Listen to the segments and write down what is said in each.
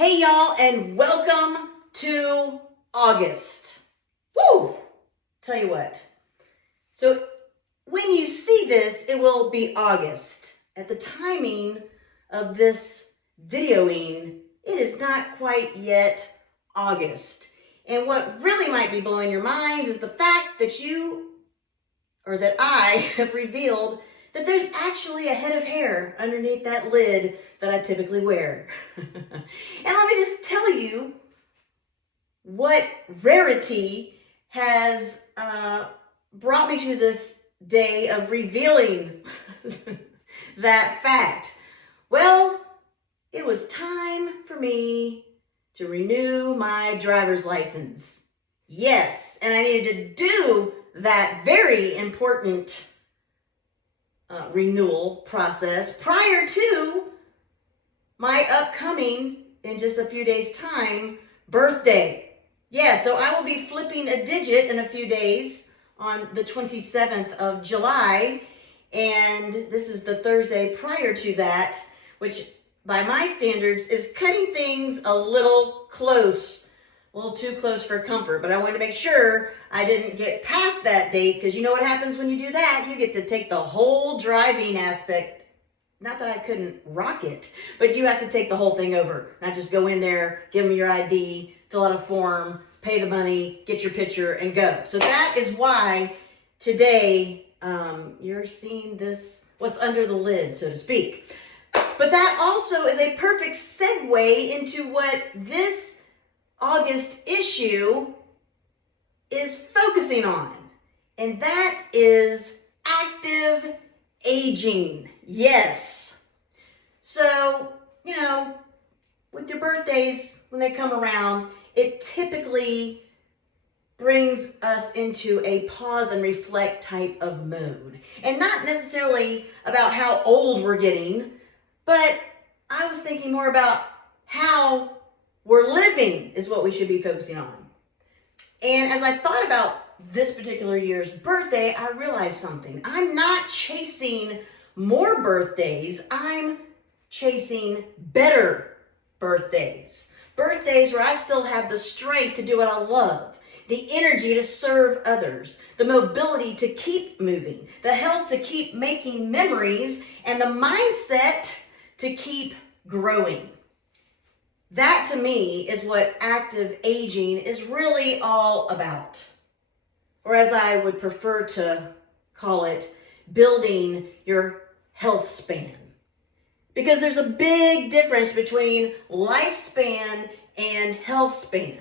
Hey y'all, and welcome to August. Woo! Tell you what. So when you see this, it will be August. At the timing of this videoing, it is not quite yet August. And what really might be blowing your minds is the fact that I have revealed that there's actually a head of hair underneath that lid that I typically wear. And let me just tell you what rarity has brought me to this day of revealing that fact. Well, it was time for me to renew my driver's license. Yes, and I needed to do that very important renewal process prior to my upcoming, in just a few days' time, birthday. Yeah, so I will be flipping a digit in a few days on the 27th of July, and this is the Thursday prior to that, which by my standards is cutting things a little close, a little too close for comfort, but I wanted to make sure I didn't get past that date, because you know what happens when you do that? You get to take the whole driving aspect. Not that I couldn't rock it, but you have to take the whole thing over. Not just go in there, give them your ID, fill out a form, pay the money, get your picture, and go. So that is why today you're seeing this, what's under the lid, so to speak. But that also is a perfect segue into what this August issue is focusing on. And that is active aging. Yes. So, with your birthdays, when they come around, it typically brings us into a pause and reflect type of mood. And not necessarily about how old we're getting, but I was thinking more about how we're living is what we should be focusing on. And as I thought about this particular year's birthday, I realized something. I'm not chasing more birthdays. I'm chasing better birthdays. Birthdays where I still have the strength to do what I love, the energy to serve others, the mobility to keep moving, the health to keep making memories, and the mindset to keep growing. That to me is what active aging is really all about. Or as I would prefer to call it, building your health span. Because there's a big difference between lifespan and health span.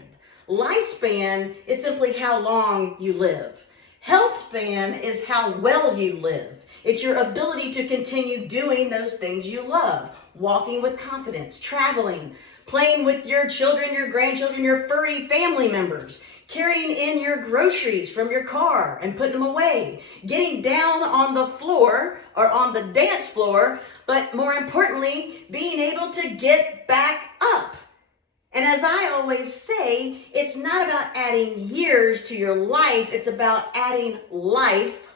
Lifespan is simply how long you live. Health span is how well you live. It's your ability to continue doing those things you love. Walking with confidence, traveling, playing with your children, your grandchildren, your furry family members, carrying in your groceries from your car and putting them away, getting down on the floor or on the dance floor, but more importantly, being able to get back up. And as I always say, it's not about adding years to your life, it's about adding life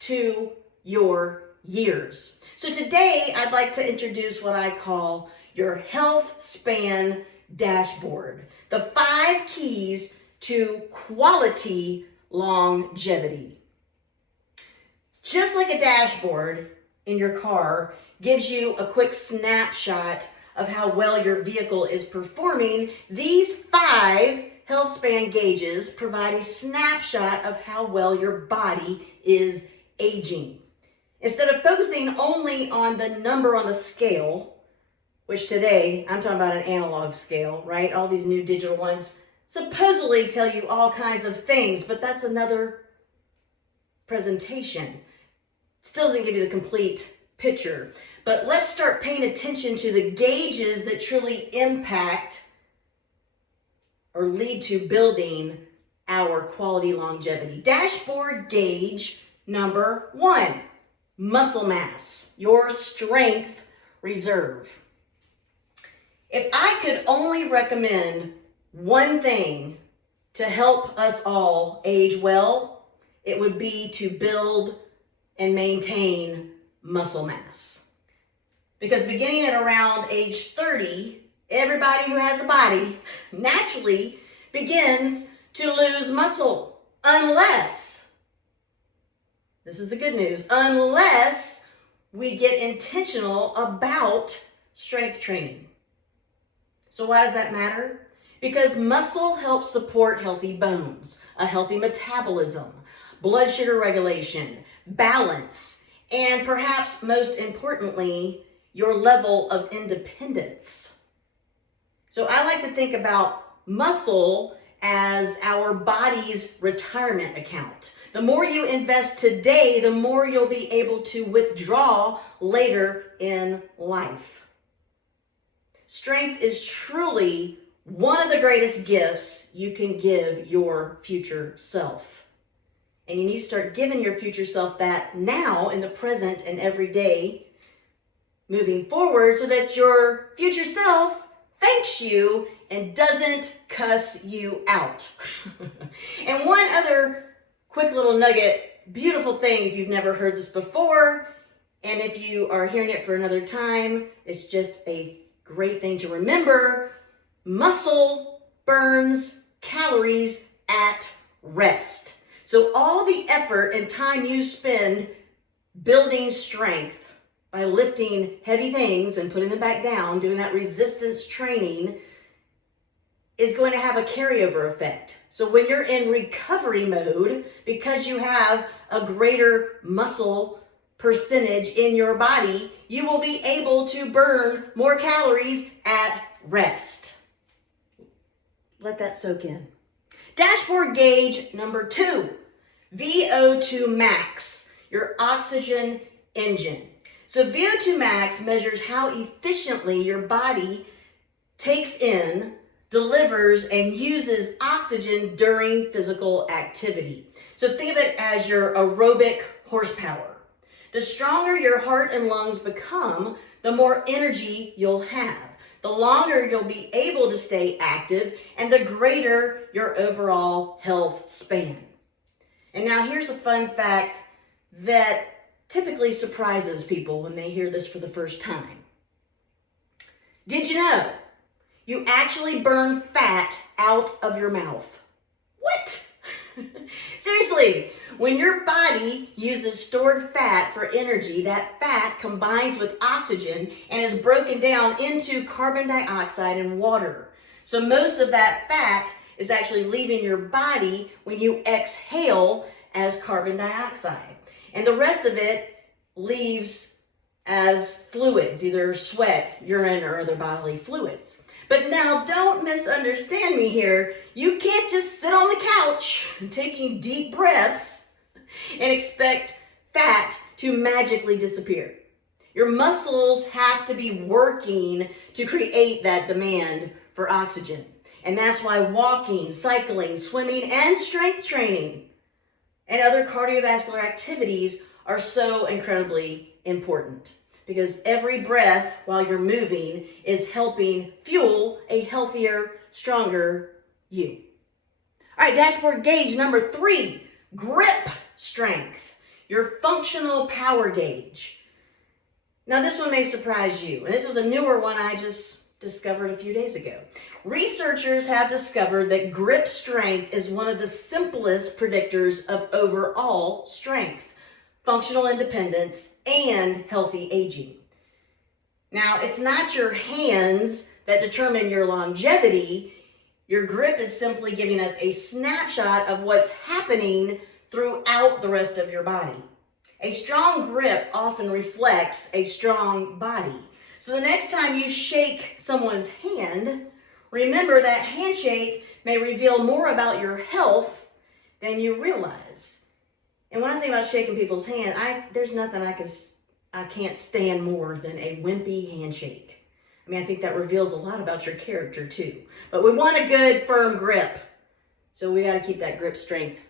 to your years. So today, I'd like to introduce what I call your health span dashboard. The 5 keys to quality longevity. Just like a dashboard in your car gives you a quick snapshot of how well your vehicle is performing, these 5 health span gauges provide a snapshot of how well your body is aging. Instead of focusing only on the number on the scale, which today I'm talking about an analog scale, right? All these new digital ones supposedly tell you all kinds of things, but that's another presentation. Still doesn't give you the complete picture. But let's start paying attention to the gauges that truly impact or lead to building our quality longevity. Dashboard gauge number 1, muscle mass, your strength reserve. If I could only recommend one thing to help us all age well, it would be to build and maintain muscle mass. Because beginning at around age 30 everybody who has a body naturally begins to lose muscle unless, this is the good news, unless we get intentional about strength training. So why does that matter? Because muscle helps support healthy bones, a healthy metabolism, blood sugar regulation, balance, and perhaps most importantly, your level of independence. So I like to think about muscle as our body's retirement account. The more you invest today, the more you'll be able to withdraw later in life. Strength is truly one of the greatest gifts you can give your future self. And you need to start giving your future self that now in the present and every day moving forward so that your future self thanks you and doesn't cuss you out. And one other quick little nugget, beautiful thing if you've never heard this before, and if you are hearing it for another time, it's just a great thing to remember. Muscle burns calories at rest. So all the effort and time you spend building strength by lifting heavy things and putting them back down, doing that resistance training, is going to have a carryover effect. So when you're in recovery mode, because you have a greater muscle percentage in your body, you will be able to burn more calories at rest. Let that soak in. Dashboard gauge number 2, VO2 max, your oxygen engine. So VO2 max measures how efficiently your body takes in, delivers, and uses oxygen during physical activity. So think of it as your aerobic horsepower. The stronger your heart and lungs become, the more energy you'll have. The longer you'll be able to stay active, and the greater your overall health span. And now here's a fun fact that typically surprises people when they hear this for the first time. Did you know you actually burn fat out of your mouth? What? Seriously, when your body uses stored fat for energy, that fat combines with oxygen and is broken down into carbon dioxide and water. So most of that fat is actually leaving your body when you exhale as carbon dioxide. And the rest of it leaves as fluids, either sweat, urine, or other bodily fluids. But now don't misunderstand me here. You can't just sit on the couch taking deep breaths and expect fat to magically disappear. Your muscles have to be working to create that demand for oxygen. And that's why walking, cycling, swimming, and strength training and other cardiovascular activities are so incredibly important. Because every breath while you're moving is helping fuel a healthier, stronger you. All right, dashboard gauge number 3, grip strength, your functional power gauge. Now this one may surprise you, and this is a newer one I just discovered a few days ago. Researchers have discovered that grip strength is one of the simplest predictors of overall strength, functional independence, and healthy aging. Now, it's not your hands that determine your longevity. Your grip is simply giving us a snapshot of what's happening throughout the rest of your body. A strong grip often reflects a strong body. So the next time you shake someone's hand, remember that handshake may reveal more about your health than you realize. And when I think about shaking people's hand, there's nothing I can't stand more than a wimpy handshake. I mean, I think that reveals a lot about your character too. But we want a good, firm grip. So we got to keep that grip strength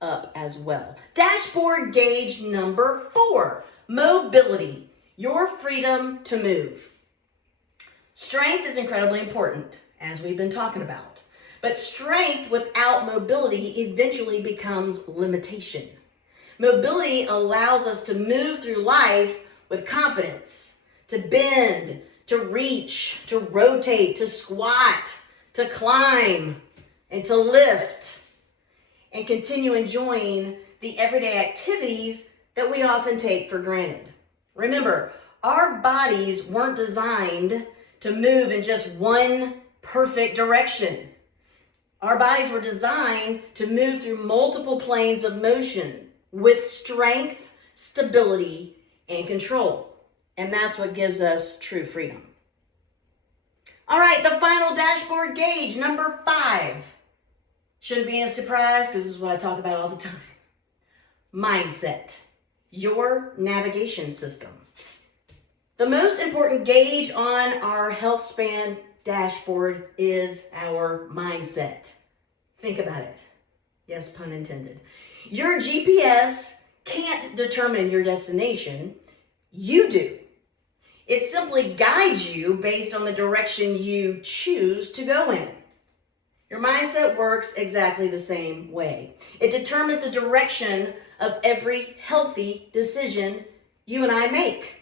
up as well. Dashboard gauge number 4, mobility, your freedom to move. Strength is incredibly important, as we've been talking about. But strength without mobility eventually becomes limitation. Mobility allows us to move through life with confidence, to bend, to reach, to rotate, to squat, to climb, and to lift, and continue enjoying the everyday activities that we often take for granted. Remember, our bodies weren't designed to move in just one perfect direction. Our bodies were designed to move through multiple planes of motion with strength, stability, and control. And that's what gives us true freedom. All right, the final dashboard gauge, number 5. Shouldn't be a surprise because this is what I talk about all the time. Mindset, your navigation system. The most important gauge on our Healthspan dashboard is our mindset. Think about it. Yes, pun intended. Your GPS can't determine your destination. You do. It simply guides you based on the direction you choose to go in. Your mindset works exactly the same way. It determines the direction of every healthy decision you and I make.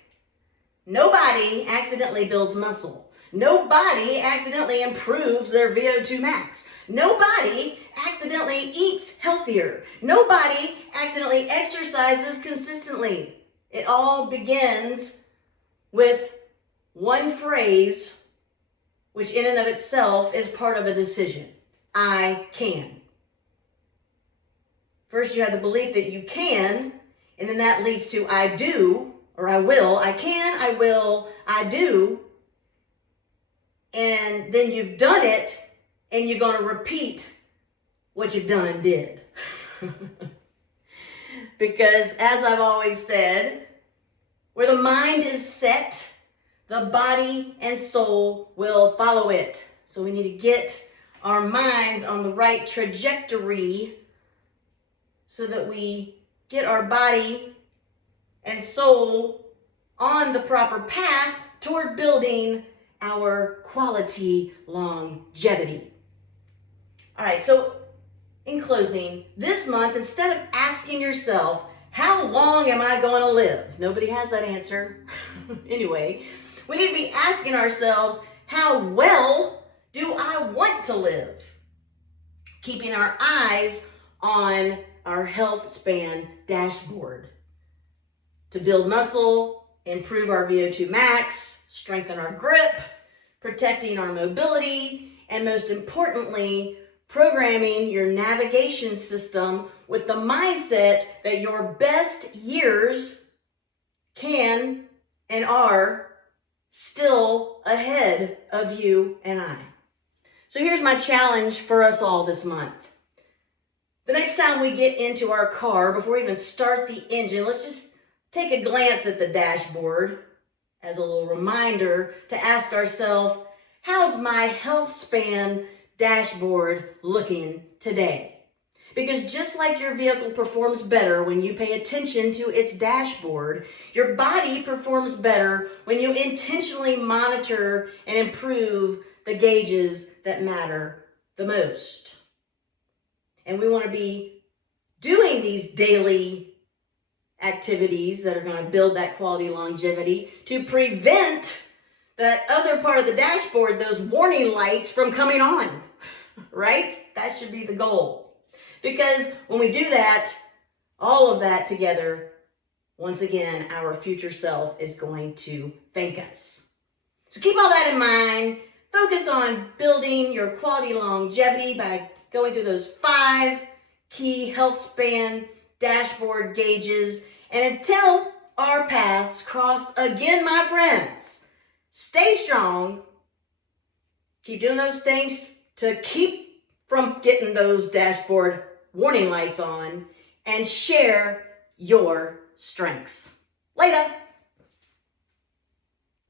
Nobody accidentally builds muscle. Nobody accidentally improves their VO2 max. Nobody accidentally eats healthier. Nobody accidentally exercises consistently. It all begins with one phrase, which in and of itself is part of a decision. I can. First, you have the belief that you can, and then that leads to I do, or I will. I can, I will, I do. And then you've done it, and you're going to repeat what you've done did. Because as I've always said, where the mind is set, the body and soul will follow it. So we need to get our minds on the right trajectory so that we get our body and soul on the proper path toward building our quality longevity. All right, so in closing, this month, instead of asking yourself, how long am I going to live? Nobody has that answer. Anyway, we need to be asking ourselves, how well do I want to live? Keeping our eyes on our Healthspan dashboard to build muscle, improve our VO2 max, strengthen our grip, protecting our mobility, and most importantly, programming your navigation system with the mindset that your best years can and are still ahead of you and I. So here's my challenge for us all this month. The next time we get into our car, before we even start the engine, let's just take a glance at the dashboard as a little reminder to ask ourselves, how's my Healthspan dashboard looking today? Because just like your vehicle performs better when you pay attention to its dashboard, your body performs better when you intentionally monitor and improve the gauges that matter the most. And we want to be doing these daily activities that are going to build that quality longevity to prevent that other part of the dashboard, those warning lights, from coming on, right? That should be the goal. Because when we do that, all of that together, once again, our future self is going to thank us. So keep all that in mind. Focus on building your quality longevity by going through those 5 key Healthspan dashboard gauges. And until our paths cross again, my friends, stay strong. Keep doing those things to keep from getting those dashboard warning lights on, and share your strengths. Later.